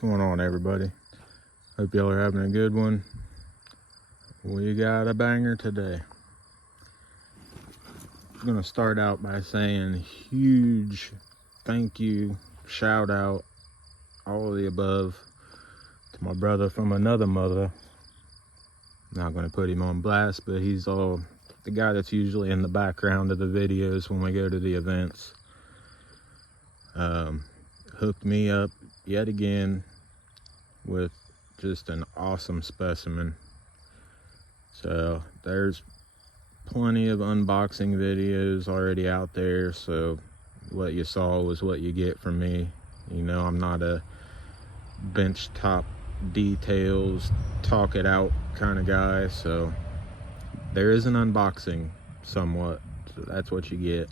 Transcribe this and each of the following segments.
going on, everybody? Hope y'all are having a good one. We got a banger today. I'm gonna start out by saying huge thank you, shout out, all of the above to my brother from another mother. Not gonna put him on blast, but he's the guy that's usually in the background of the videos when we go to the events. Hooked me up yet again with just an awesome specimen. So there's plenty of unboxing videos already out there, so what you saw was what you get from me. You know, I'm not a bench top details, talk it out kind of guy, so there is an unboxing somewhat, so that's what you get.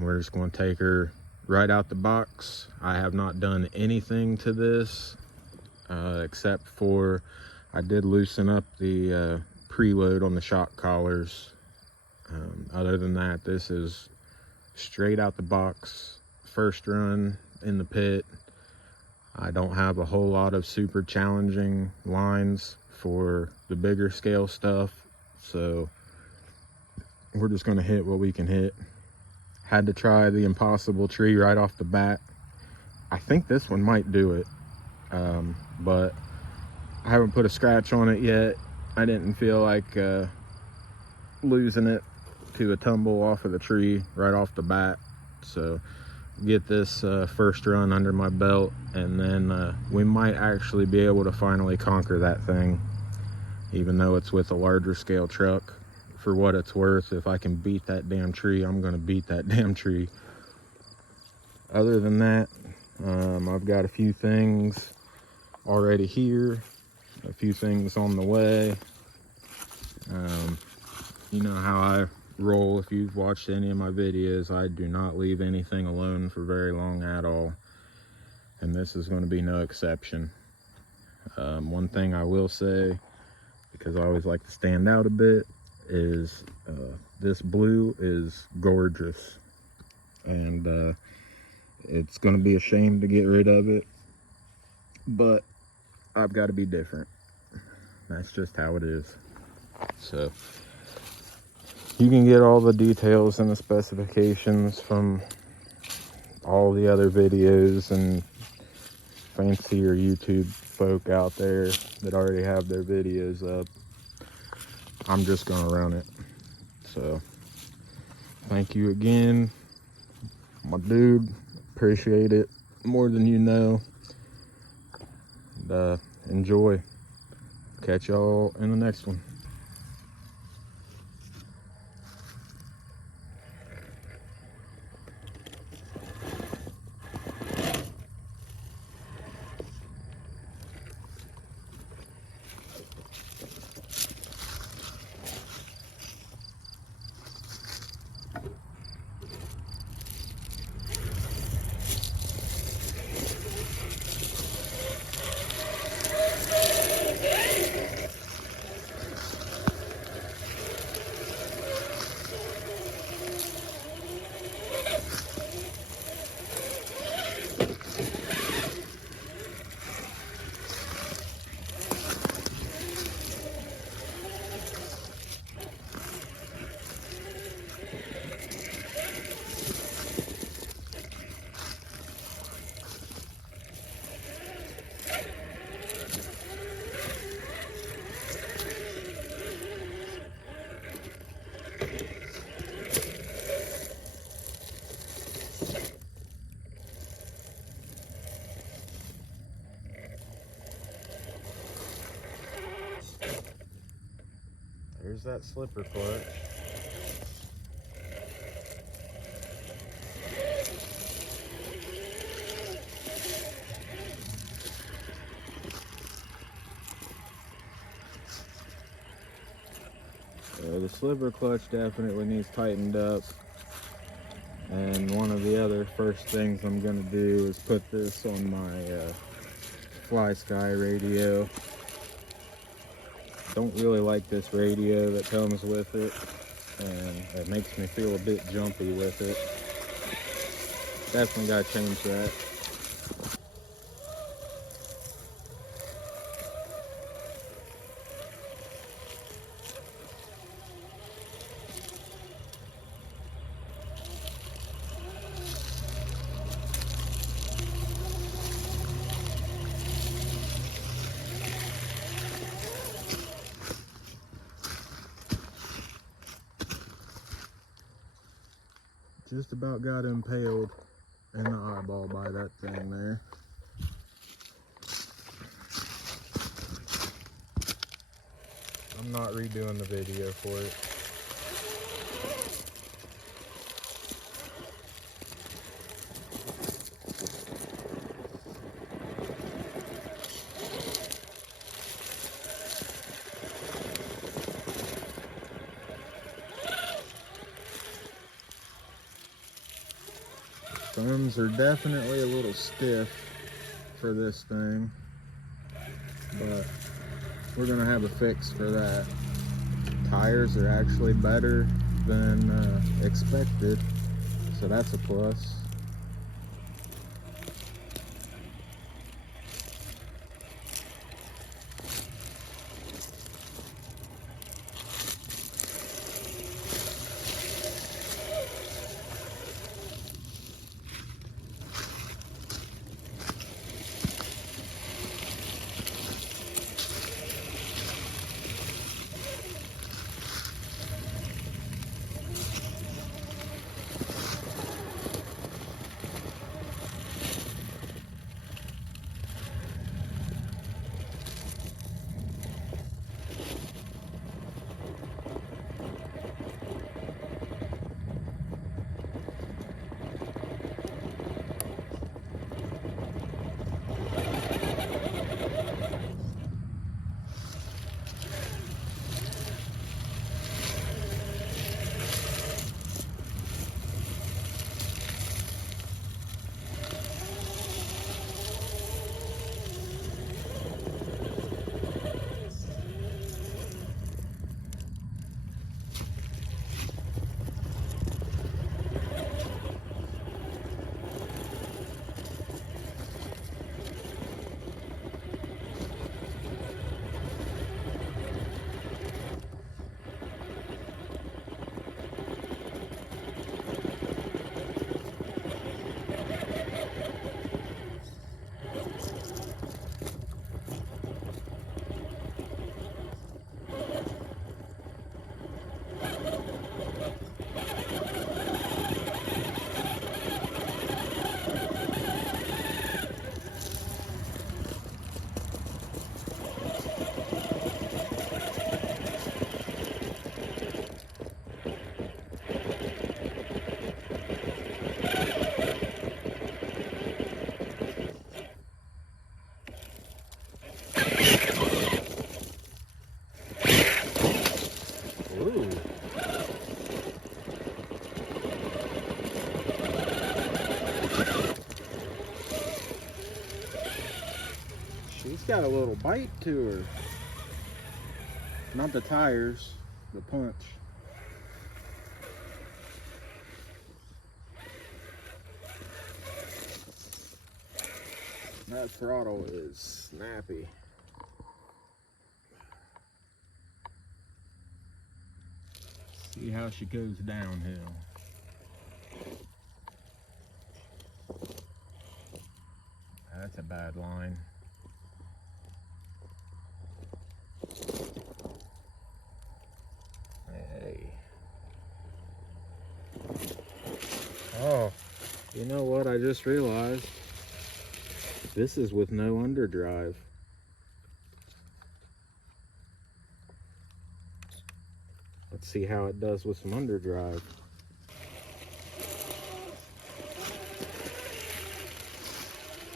We're just going to take her right out the box. I have not done anything to this except for I did loosen up the preload on the shock collars. Other than that, this is straight out the box, first run in the pit. I don't have a whole lot of super challenging lines for the bigger scale stuff, so we're just going to hit what we can hit. Had to try the impossible tree right off the bat. I think this one might do it, but I haven't put a scratch on it yet. I didn't feel like losing it to a tumble off of the tree right off the bat, so get this first run under my belt, and then we might actually be able to finally conquer that thing, even though it's with a larger scale truck. For what it's worth, if I can beat that damn tree, I'm gonna beat that damn tree. Other than that, I've got a few things already here, a few things on the way. You know how I roll. If you've watched any of my videos, I do not leave anything alone for very long at all, and this is going to be no exception. One thing I will say, because I always like to stand out a bit, is this blue is gorgeous, and it's going to be a shame to get rid of it, but I've got to be different. That's just how it is. So you can get all the details and the specifications from all the other videos and fancier YouTube folk out there that already have their videos up. I'm just gonna run it. So thank you again, my dude. Appreciate it more than you know. And enjoy. Catch y'all in the next one. There's that slipper clutch. The slipper clutch definitely needs tightened up. And one of the other first things I'm gonna do is put this on my Fly Sky radio. Don't really like this radio that comes with it, and it makes me feel a bit jumpy with it. Definitely gotta change that. Just about got impaled in the eyeball by that thing there. I'm not redoing the video for it. Thumbs are definitely a little stiff for this thing, but we're gonna have a fix for that. Tires are actually better than expected, so that's a plus. Ooh. She's got a little bite to her. Not the tires, the punch. That throttle is snappy. See how she goes downhill. That's a bad line. Hey. Oh, you know what? I just realized this is with no underdrive. Let's see how it does with some underdrive.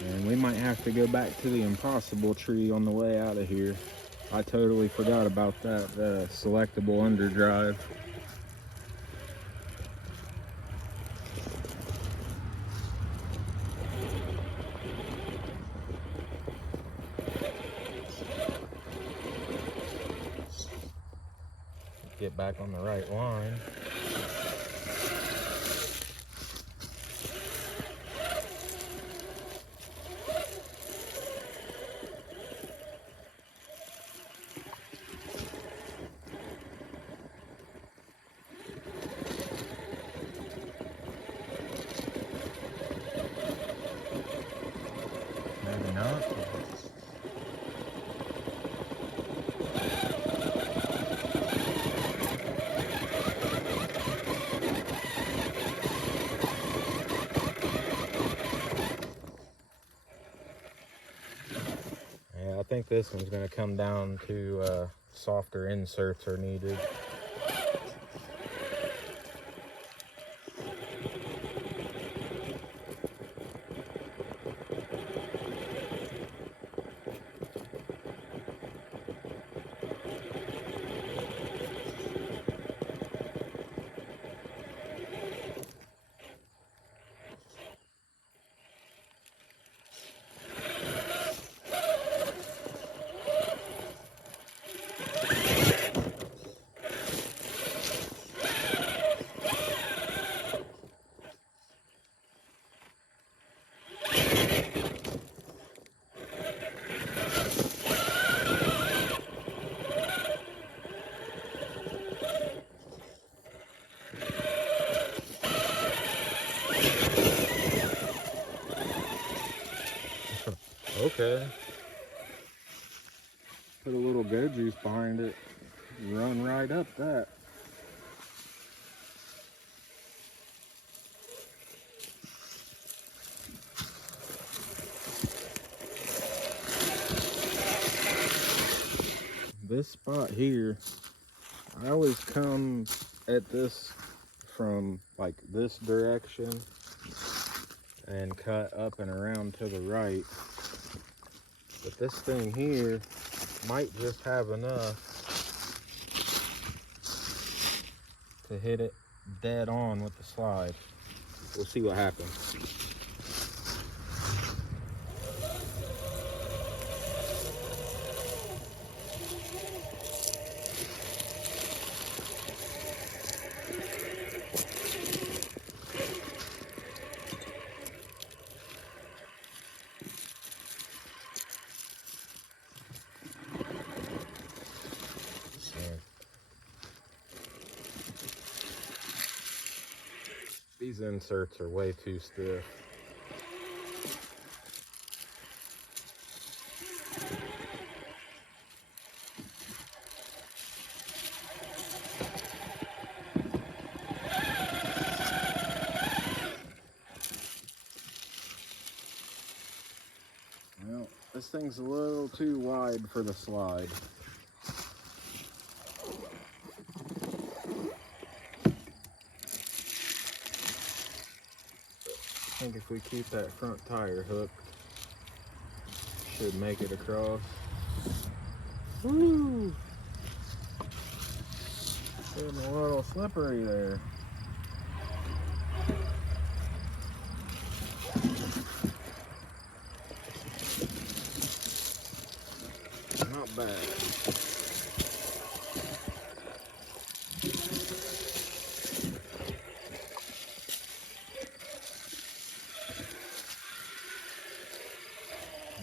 And we might have to go back to the impossible tree on the way out of here. I totally forgot about that selectable underdrive. Get back on the right line. Maybe not. think this one's going to come down to softer inserts are needed. Okay. Put a little go juice behind it. Run right up that. This spot here, I always come at this from like this direction and cut up and around to the right. But this thing here might just have enough to hit it dead on with the slide. We'll see what happens. These inserts are way too stiff. Well, this thing's a little too wide for the slide. I think if we keep that front tire hooked, should make it across. Woo! Getting a little slippery there. Not bad.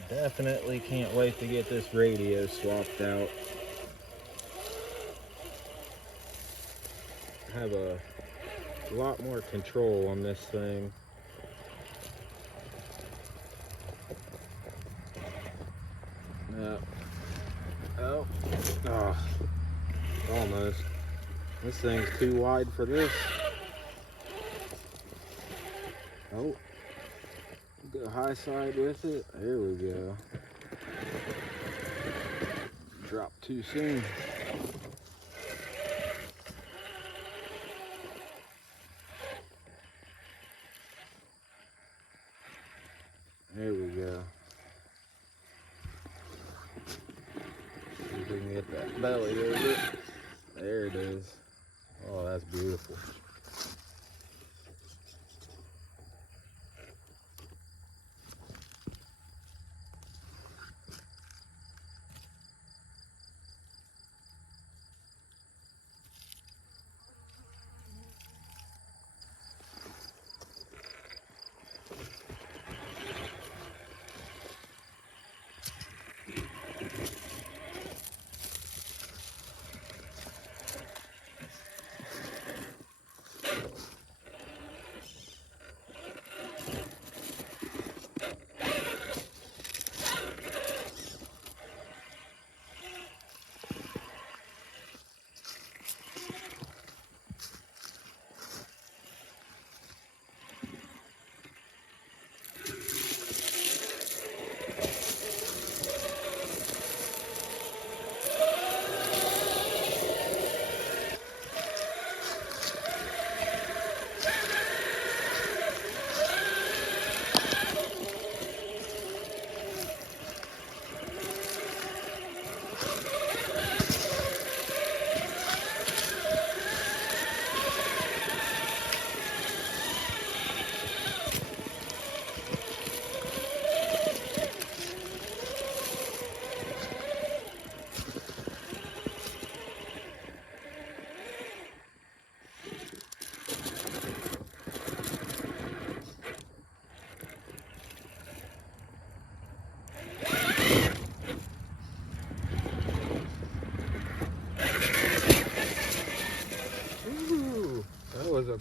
Definitely can't wait to get this radio swapped out. I have a lot more control on this thing. Oh, almost. This thing's too wide for this. Oh. Go high side with it. There we go. Drop too soon. There we go. See if we can get that belly over it. There it is. Oh, that's beautiful.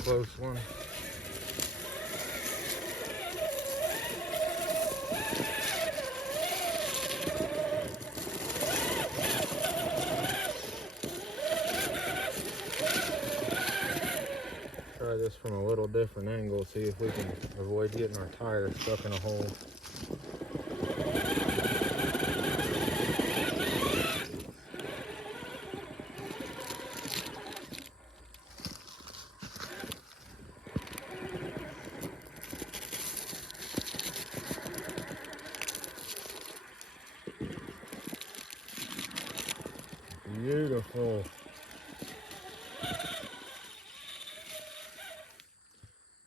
close one. Try this from a little different angle, see if we can avoid getting our tire stuck in a hole. Beautiful.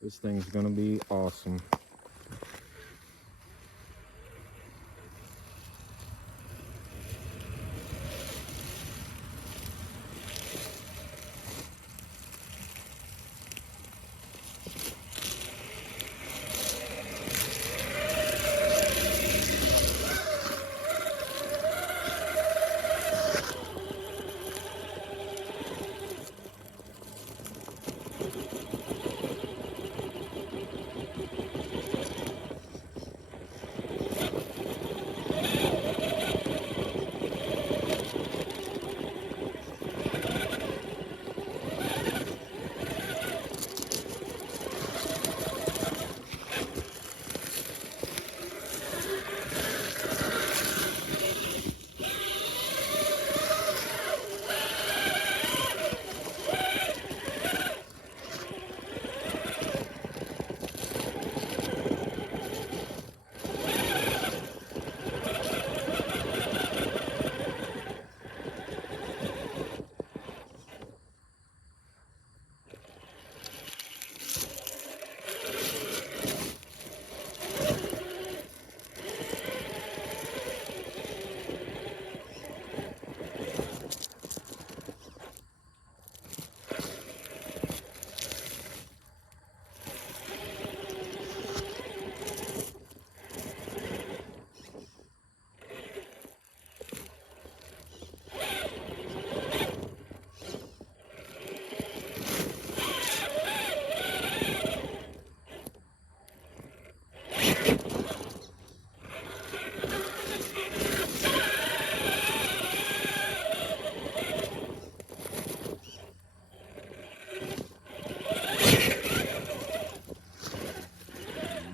This thing's gonna be awesome.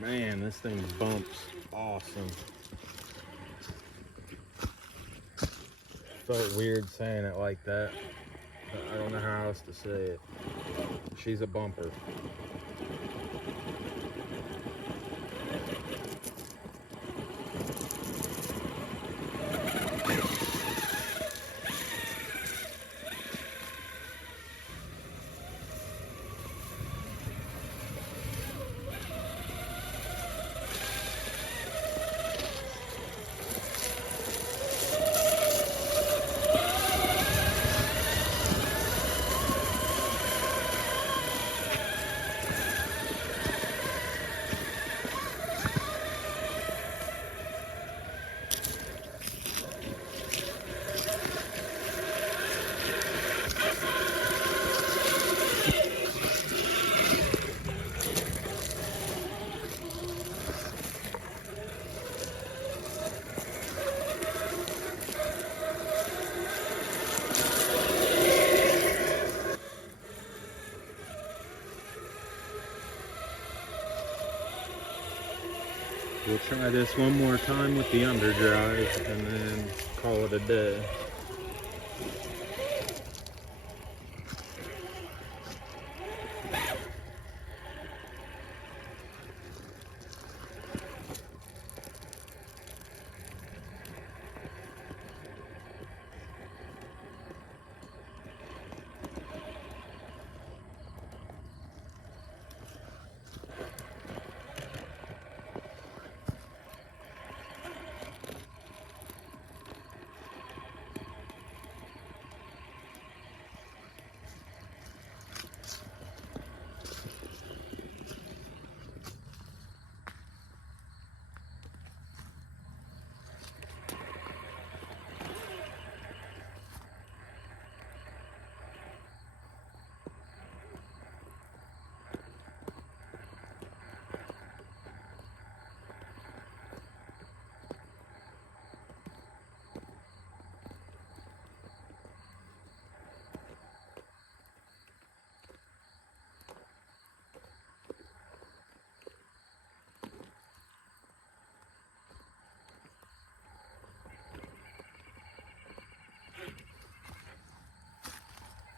Man, this thing bumps awesome. Felt weird saying it like that, but I don't know how else to say it. She's a bumper. We'll try this one more time with the underdrive and then call it a day.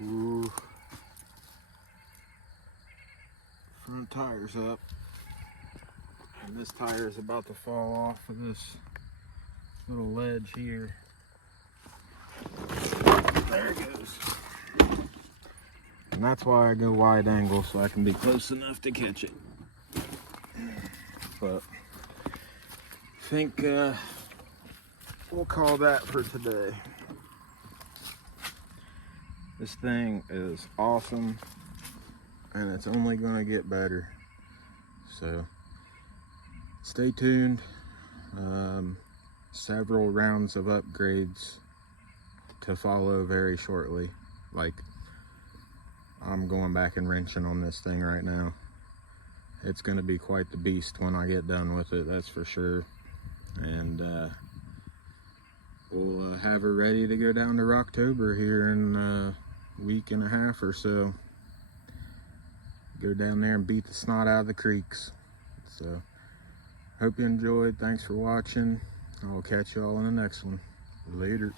Ooh. Front tire's up. And this tire is about to fall off of this little ledge here. There it goes. And that's why I go wide angle, so I can be close enough to catch it. But I think we'll call that for today. This thing is awesome, and it's only going to get better. So stay tuned. Several rounds of upgrades to follow very shortly. Like, I'm going back and wrenching on this thing right now. It's going to be quite the beast when I get done with it, that's for sure. And we'll have her ready to go down to Rocktober here in a week and a half or so. Go down there and beat the snot out of the creeks. So hope you enjoyed. Thanks for watching. I'll catch you all in the next one. Later.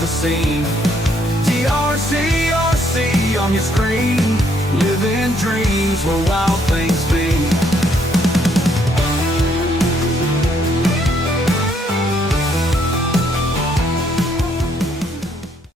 The scene. TRC on your screen, living dreams where wild things